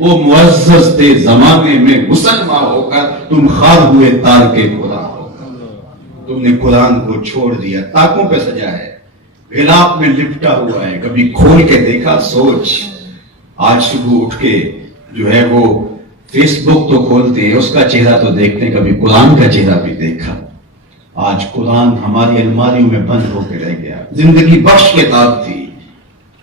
وہ معزز تھے زمانے میں مسلمان ہو کر تم خار ہوئے تار کے قرآن ہو کر، تم نے قرآن کو چھوڑ دیا، تاکوں پہ سجا ہے، غلاف میں لپٹا ہوا ہے، کبھی کھول کے دیکھا؟ سوچ، آج صبح اٹھ کے جو ہے وہ فیس بک تو کھولتے ہیں، اس کا چہرہ تو دیکھتے ہیں، کبھی قرآن کا چہرہ بھی دیکھا؟ آج قرآن ہماری الماریوں میں بند ہو کے رہ گیا، زندگی بخش کتاب تھی،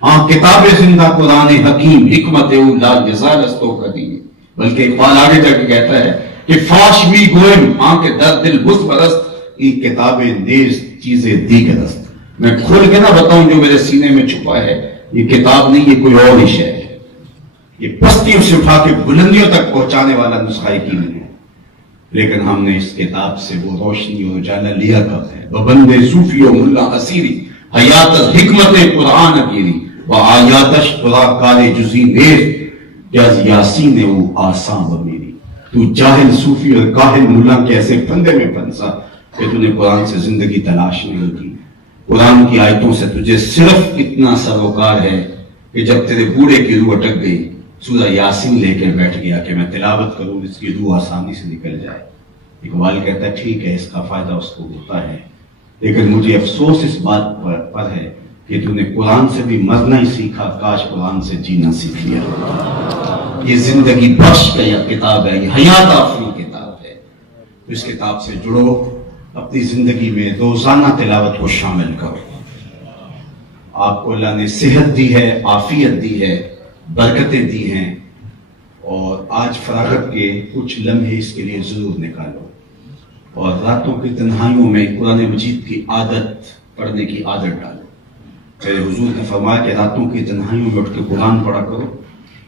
ہاں کتاب زندہ قرآن حکیم، حکمت او لا جزال استو قدیم، بلکہ اقبال آگے جا کے کہتا ہے کہ فاش بھی گوئم آن کے در دل بس برست، یہ کتابیں نیز چیزیں دیگر است۔ میں کھول کے نہ بتاؤں جو میرے سینے میں چھپا ہے، یہ کتاب نہیں، یہ کوئی اور ہی شے ہے، یہ پستیوں سے اٹھا کے بلندیوں تک پہنچانے والا نسخہ کی نہیں ہے، لیکن ہم نے اس کتاب سے وہ روشنی اور اجالا لیا کب ہے؟ ببند صوفی و ملا اسیری حیات حکمت قرآن اکیری و آیاتش خدا کار جزی نیز جز یاسین او آسان و میری۔ تو جاہل صوفی اور کاہل ملا کے ایسے پھندے میں پھنسا کہ تو نے قرآن سے زندگی تلاش نہیں کی۔ قرآن کی آیتوں سے تجھے صرف اتنا سروکار ہے کہ جب تیرے بوڑھے کی روح اٹک گئی، سورہ یاسین لے کے بیٹھ گیا کہ میں تلاوت کروں، اس کی روح آسانی سے نکل جائے۔ اقبال کہتا ہے ٹھیک ہے، اس کا فائدہ اس کو ہوتا ہے، لیکن مجھے افسوس اس بات پر ہے کہ تو نے قرآن سے بھی مرنا ہی سیکھا، کاش قرآن سے جینا سیکھ لیا۔ یہ زندگی بخش کا یہ کتاب ہے، یہ حیات آفری کتاب ہے، تو اس کتاب سے جڑو، اپنی زندگی میں روزانہ تلاوت کو شامل کرو۔ آپ کو اللہ نے صحت دی ہے، عافیت دی ہے، برکتیں دی ہیں، اور آج فراغت کے کچھ لمحے اس کے لیے ضرور نکالو، اور راتوں کی تنہائیوں میں قرآن مجید کی عادت پڑھنے کی عادت ڈالو۔ میرے حضور نے فرمایا کہ راتوں کی تنہائیوں میں اٹھ کے قرآن پڑھا کرو،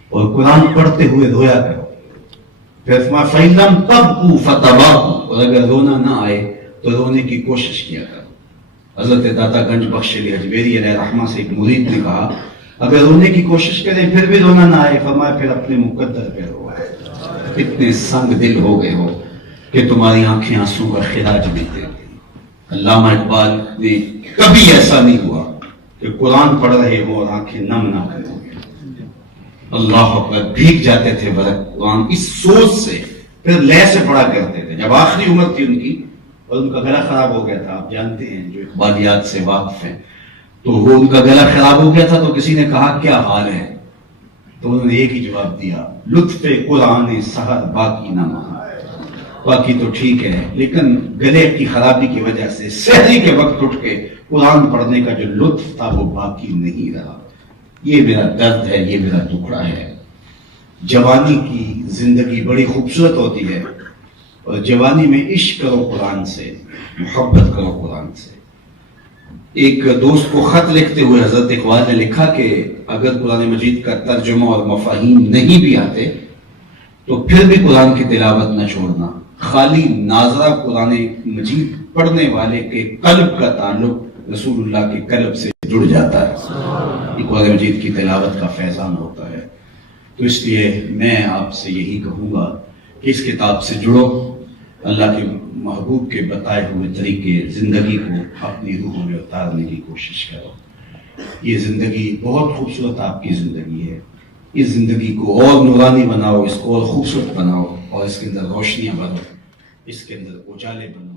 اور قرآن پڑھتے ہوئے رویا کرو۔ پھر فرمایا فَإِلَّمْ تَبْكُوا فَتَبَاكُوا، اور اگر رونا نہ آئے تو رونے کی کوشش کیا کرو۔ حضرت داتا گنج بخش علی اجمیری علیہ رحمہ سے ایک مرید نے کہا اگر رونے کی کوشش کریں پھر بھی رونا نہ آئے، فرمایا پھر اپنے مقدر پہ رو۔ اتنے سنگ دل ہو گئے ہو کہ تمہاری آنکھیں آنسوں کا خراج دیتے گئی۔ علامہ اقبال نے کبھی ایسا نہیں ہوا کہ قرآن پڑھ رہے ہو اور آنکھیں نم نہ کریں، اللہ اکبر، بھیگ جاتے تھے برق قرآن اس سوچ سے، پھر لے سے پڑھا کرتے تھے۔ جب آخری عمر تھی ان کی اور ان کا گلا خراب ہو گیا تھا، آپ جانتے ہیں جو اقبالیات سے واقف ہیں، تو وہ ان کا گلا خراب ہو گیا تھا، تو کسی نے کہا کیا حال ہے؟ تو انہوں نے ایک ہی جواب دیا، لطف قرآن سحر باقی نہ مانا۔ باقی تو ٹھیک ہے، لیکن گلے کی خرابی کی وجہ سے سحری کے وقت اٹھ کے قرآن پڑھنے کا جو لطف تھا وہ باقی نہیں رہا۔ یہ میرا درد ہے، یہ میرا ٹکڑا ہے۔ جوانی کی زندگی بڑی خوبصورت ہوتی ہے، اور جوانی میں عشق کرو قرآن سے، محبت کرو قرآن سے۔ ایک دوست کو خط لکھتے ہوئے حضرت اقبال نے لکھا کہ اگر قرآن مجید کا ترجمہ اور مفاہیم نہیں بھی آتے تو پھر بھی قرآن کی تلاوت نہ چھوڑنا، خالی ناظرہ قرآن مجید پڑھنے والے کے قلب کا تعلق رسول اللہ کے قلب سے جڑ جاتا ہے، یہ قرآن مجید کی تلاوت کا فیضان ہوتا ہے۔ تو اس لیے میں آپ سے یہی کہوں گا کہ اس کتاب سے جڑو، اللہ کے محبوب کے بتائے ہوئے طریقے زندگی کو اپنی روح میں اتارنے کی کوشش کرو۔ یہ زندگی بہت خوبصورت آپ کی زندگی ہے، اس زندگی کو اور نورانی بناؤ، اس کو اور خوبصورت بناؤ، اور اس کے اندر روشنیاں بناؤ، اس کے اندر اجالے بناؤ۔